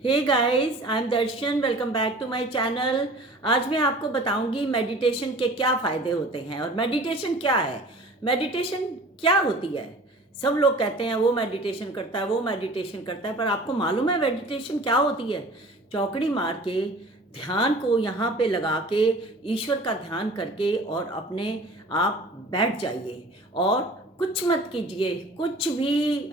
Hey guys, I am Darshan. Welcome back to my channel. आज मैं आपको बताऊंगी मेडिटेशन के क्या फ़ायदे होते हैं और मेडिटेशन क्या है। मेडिटेशन क्या होती है। सब लोग कहते हैं वो मेडिटेशन करता है, वो मेडिटेशन करता है, पर आपको मालूम है मेडिटेशन क्या होती है। चौकड़ी मार के ध्यान को यहाँ पे लगा के ईश्वर का ध्यान करके और अपने आप बैठ जाइए और कुछ मत कीजिए, कुछ भी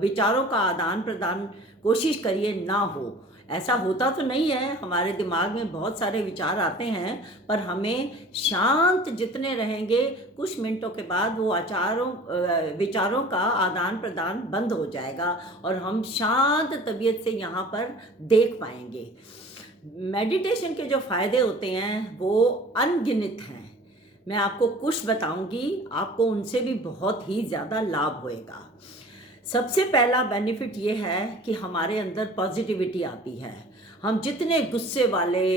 विचारों का आदान प्रदान कोशिश करिए ना हो। ऐसा होता तो नहीं है, हमारे दिमाग में बहुत सारे विचार आते हैं, पर हमें शांत जितने रहेंगे कुछ मिनटों के बाद वो विचारों का आदान प्रदान बंद हो जाएगा और हम शांत तबीयत से यहाँ पर देख पाएंगे। मेडिटेशन के जो फ़ायदे होते हैं वो अनगिनत हैं। मैं आपको कुछ बताऊंगी, आपको उनसे भी बहुत ही ज़्यादा लाभ होएगा। सबसे पहला बेनिफिट ये है कि हमारे अंदर पॉजिटिविटी आती है। हम जितने गुस्से वाले,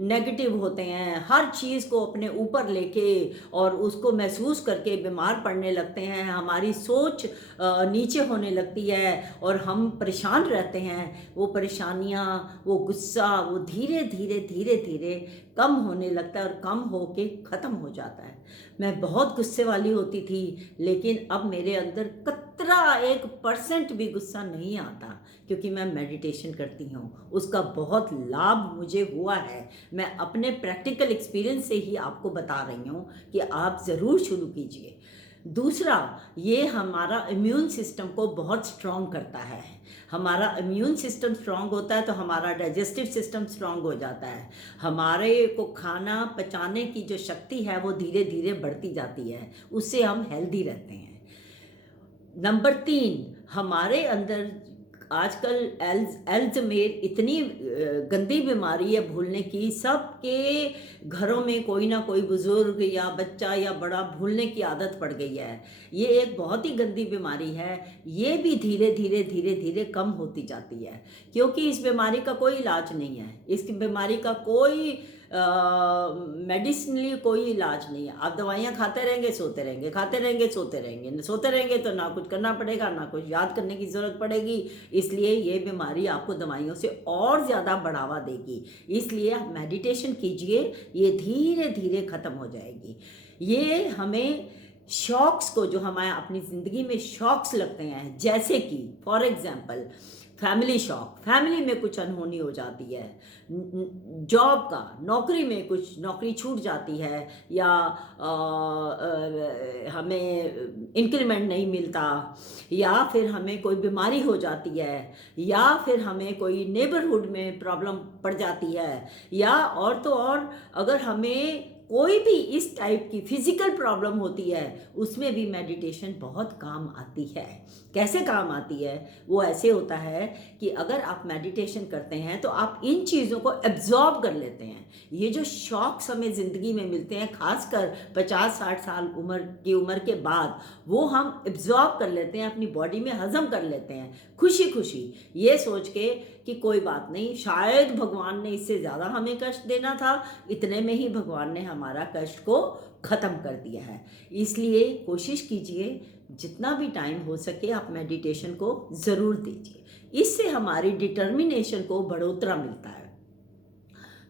नेगेटिव होते हैं, हर चीज़ को अपने ऊपर लेके और उसको महसूस करके बीमार पड़ने लगते हैं, हमारी सोच नीचे होने लगती है और हम परेशान रहते हैं। वो परेशानियाँ, वो गुस्सा, वो धीरे धीरे धीरे धीरे कम होने लगता है और कम होके ख़त्म हो जाता है। मैं बहुत गुस्से वाली होती थी, लेकिन अब मेरे अंदर कतरा 1% भी गुस्सा नहीं आता, क्योंकि मैं मेडिटेशन करती हूँ। उसका बहुत लाभ मुझे हुआ है। मैं अपने प्रैक्टिकल एक्सपीरियंस से ही आपको बता रही हूँ कि आप ज़रूर शुरू कीजिए। दूसरा, ये हमारा इम्यून सिस्टम को बहुत स्ट्रॉन्ग करता है। हमारा इम्यून सिस्टम स्ट्रॉन्ग होता है तो हमारा डाइजेस्टिव सिस्टम स्ट्रॉन्ग हो जाता है। हमारे को खाना पचाने की जो शक्ति है वो धीरे धीरे बढ़ती जाती है, उससे हम हेल्दी रहते हैं। नंबर 3, हमारे अंदर आजकल एल्ज़मेर इतनी गंदी बीमारी है भूलने की। सबके घरों में कोई ना कोई बुज़ुर्ग या बच्चा या बड़ा भूलने की आदत पड़ गई है। ये एक बहुत ही गंदी बीमारी है। ये भी धीरे धीरे धीरे धीरे कम होती जाती है, क्योंकि इस बीमारी का कोई इलाज नहीं है। इस बीमारी का कोई मेडिसिनली कोई इलाज नहीं है। आप दवाइयाँ खाते रहेंगे, सोते रहेंगे, खाते रहेंगे, सोते रहेंगे। सोते रहेंगे तो ना कुछ करना पड़ेगा, ना कुछ याद करने की ज़रूरत पड़ेगी। इसलिए ये बीमारी आपको दवाइयों से और ज़्यादा बढ़ावा देगी। इसलिए आप मेडिटेशन कीजिए, ये धीरे धीरे ख़त्म हो जाएगी। ये हमें शॉक्स को, जो हमारे अपनी ज़िंदगी में शॉक्स लगते हैं, जैसे कि for example family shock, family में कुछ अनहोनी हो जाती है, जॉब का, नौकरी में कुछ नौकरी छूट जाती है, या हमें इंक्रीमेंट नहीं मिलता, या फिर हमें कोई बीमारी हो जाती है, या फिर हमें कोई नेबरहुड में प्रॉब्लम पड़ जाती है, या और तो और अगर हमें कोई भी इस टाइप की फिजिकल प्रॉब्लम होती है, उसमें भी मेडिटेशन बहुत काम आती है। कैसे काम आती है? वो ऐसे होता है कि अगर आप मेडिटेशन करते हैं तो आप इन चीज़ों को एब्जॉर्ब कर लेते हैं। ये जो शॉक्स हमें ज़िंदगी में मिलते हैं, खासकर 50-60 साल उम्र के बाद, वो हम एब्जॉर्ब कर लेते हैं, अपनी बॉडी में हजम कर लेते हैं, खुशी खुशी, ये सोच के कि कोई बात नहीं, शायद भगवान ने इससे ज़्यादा हमें कष्ट देना था, इतने में ही भगवान ने हमारा कष्ट को ख़त्म कर दिया है। इसलिए कोशिश कीजिए, जितना भी टाइम हो सके आप मेडिटेशन को ज़रूर दीजिए। इससे हमारी डिटर्मिनेशन को बढ़ोतरा मिलता है।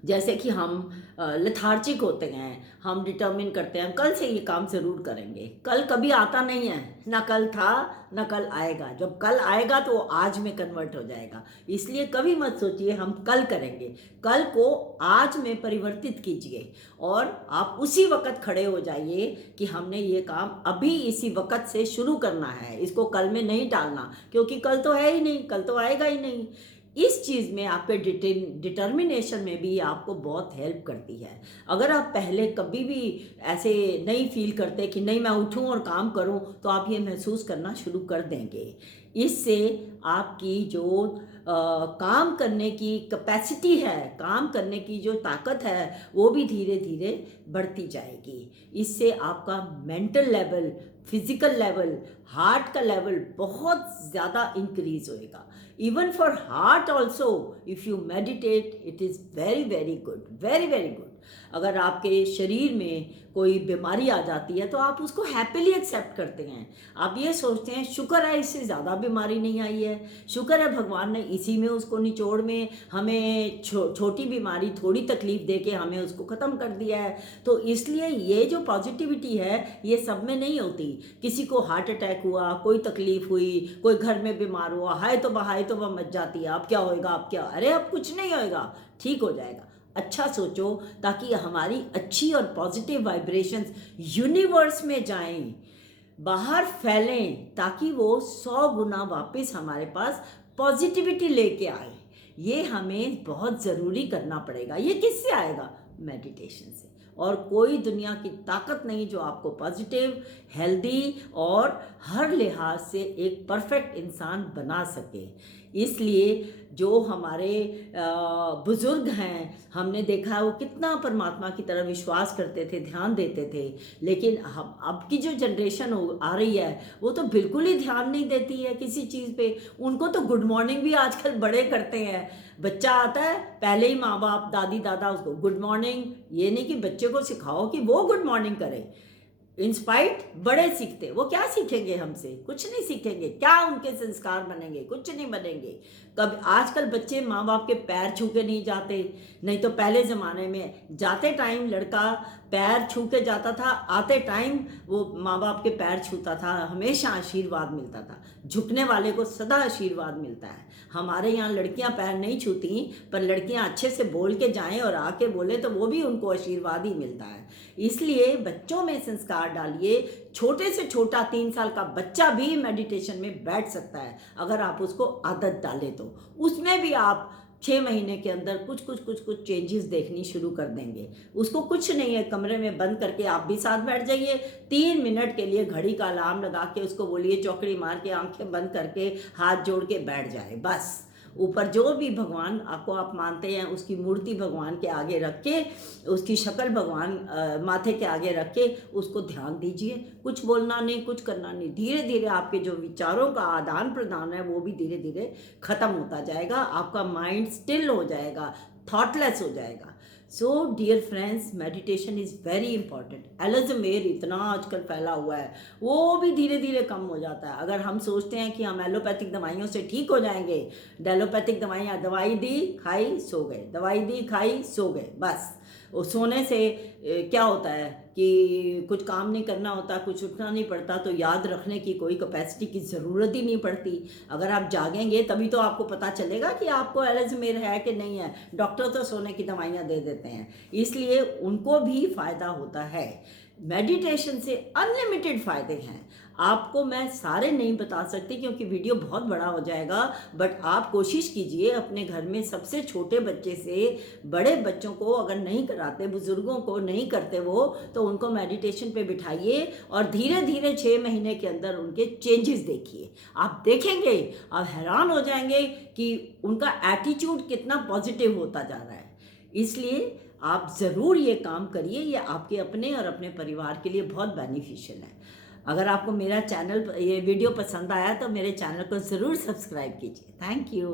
जैसे कि हम लेथार्जिक होते हैं, हम डिटर्मिन करते हैं, कल से ये काम ज़रूर करेंगे। कल कभी आता नहीं है, ना कल था ना कल आएगा। जब कल आएगा तो वो आज में कन्वर्ट हो जाएगा। इसलिए कभी मत सोचिए हम कल करेंगे। कल को आज में परिवर्तित कीजिए और आप उसी वक्त खड़े हो जाइए कि हमने ये काम अभी इसी वक्त से शुरू करना है, इसको कल में नहीं टालना, क्योंकि कल तो है ही नहीं, कल तो आएगा ही नहीं। इस चीज़ में आपके डिटर्मिनेशन में भी आपको बहुत हेल्प करती है। अगर आप पहले कभी भी ऐसे नहीं फील करते कि नहीं मैं उठूं और काम करूं, तो आप ये महसूस करना शुरू कर देंगे। इससे आपकी जो काम करने की कैपेसिटी है, काम करने की जो ताकत है, वो भी धीरे धीरे बढ़ती जाएगी। इससे आपका mental level, physical level, heart का लेवल बहुत ज़्यादा इंक्रीज होएगा। Even for heart also, if you meditate, it is very very good, very very good. अगर आपके शरीर में कोई बीमारी आ जाती है तो आप उसको हैप्पीली एक्सेप्ट करते हैं। आप ये सोचते हैं शुक्र है इससे ज़्यादा बीमारी नहीं आई है, शुक्र है भगवान ने इसी में उसको निचोड़ में हमें छोटी बीमारी थोड़ी तकलीफ़ दे के हमें उसको ख़त्म कर दिया है। तो इसलिए ये जो पॉजिटिविटी है ये सब में नहीं होती। किसी को हार्ट अटैक हुआ, कोई तकलीफ़ हुई, कोई घर में बीमार हुआ, हाय तो मच जाती है, अब क्या होएगा, अब क्या, अरे अब कुछ नहीं होएगा, ठीक हो जाएगा। अच्छा सोचो ताकि हमारी अच्छी और पॉजिटिव वाइब्रेशंस यूनिवर्स में जाएं, बाहर फैलें, ताकि वो 100 गुना वापस हमारे पास पॉजिटिविटी लेके आए। ये हमें बहुत ज़रूरी करना पड़ेगा। ये किससे आएगा? मेडिटेशन से। और कोई दुनिया की ताकत नहीं जो आपको पॉजिटिव, हेल्दी और हर लिहाज से एक परफेक्ट इंसान बना सके। इसलिए जो हमारे बुज़ुर्ग हैं, हमने देखा है वो कितना परमात्मा की तरह विश्वास करते थे, ध्यान देते थे। लेकिन हम अब की जो जनरेशन आ रही है वो तो बिल्कुल ही ध्यान नहीं देती है किसी चीज़ पे। उनको तो गुड मॉर्निंग भी आजकल बड़े करते हैं। बच्चा आता है पहले ही माँ बाप, दादी दादा उसको गुड मॉर्निंग। ये नहीं कि बच्चे को सिखाओ कि वो गुड मॉर्निंग करे। इंस्पाइट बड़े सीखते, वो क्या सीखेंगे हमसे? कुछ नहीं सीखेंगे। क्या उनके संस्कार बनेंगे? कुछ नहीं बनेंगे। कब आजकल बच्चे माँ बाप के पैर छू के नहीं जाते, नहीं तो पहले ज़माने में जाते टाइम लड़का पैर छू के जाता था, आते टाइम वो माँ बाप के पैर छूता था, हमेशा आशीर्वाद मिलता था। झुकने वाले को सदा आशीर्वाद मिलता है। हमारे यहाँ लड़कियाँ पैर नहीं छूती, पर लड़कियाँ अच्छे से बोल के जाएं और आके बोले तो वो भी उनको आशीर्वाद ही मिलता है। इसलिए बच्चों में संस्कार डालिए। छोटे से छोटा 3 साल का बच्चा भी मेडिटेशन में बैठ सकता है अगर आप उसको आदत डालें तो। उसमें भी आप 6 महीने के अंदर कुछ चेंजेस देखनी शुरू कर देंगे। उसको कुछ नहीं है, कमरे में बंद करके आप भी साथ बैठ जाइए। 3 मिनट के लिए घड़ी का अलार्म लगा के उसको बोलिए, चौकड़ी मार के आंखें बंद करके हाथ जोड़ के बैठ जाए। बस ऊपर जो भी भगवान आपको आप मानते हैं उसकी मूर्ति भगवान के आगे रख के, उसकी शक्ल भगवान माथे के आगे रख के उसको ध्यान दीजिए। कुछ बोलना नहीं, कुछ करना नहीं। धीरे धीरे आपके जो विचारों का आदान प्रदान है वो भी धीरे धीरे ख़त्म होता जाएगा। आपका माइंड स्टिल हो जाएगा, थॉटलेस हो जाएगा। So dear friends, meditation is very important. Alzheimer इतना आजकल फैला हुआ है, वो भी धीरे धीरे कम हो जाता है। अगर हम सोचते हैं कि हम एलोपैथिक दवाइयों से ठीक हो जाएंगे, एलोपैथिक दवाइयाँ, दवाई दी खाई सो गए, दवाई दी खाई सो गए, बस। वो सोने से क्या होता है कि कुछ काम नहीं करना होता, कुछ उठना नहीं पड़ता, तो याद रखने की कोई कैपेसिटी की ज़रूरत ही नहीं पड़ती। अगर आप जागेंगे तभी तो आपको पता चलेगा कि आपको अल्ज़ाइमर है कि नहीं है। डॉक्टर तो सोने की दवाइयाँ दे देते हैं, इसलिए उनको भी फ़ायदा होता है। मेडिटेशन से अनलिमिटेड फ़ायदे हैं। आपको मैं सारे नहीं बता सकती क्योंकि वीडियो बहुत बड़ा हो जाएगा, बट आप कोशिश कीजिए अपने घर में सबसे छोटे बच्चे से बड़े बच्चों को, अगर नहीं कराते, बुज़ुर्गों को नहीं करते वो, तो उनको मेडिटेशन पे बिठाइए और धीरे धीरे 6 महीने के अंदर उनके चेंजेस देखिए। आप देखेंगे, आप हैरान हो जाएंगे कि उनका एटीट्यूड कितना पॉजिटिव होता जा रहा है। इसलिए आप ज़रूर ये काम करिए, ये आपके अपने और अपने परिवार के लिए बहुत बेनिफिशियल है। अगर आपको मेरा चैनल, ये वीडियो पसंद आया तो मेरे चैनल को ज़रूर सब्सक्राइब कीजिए। Thank you.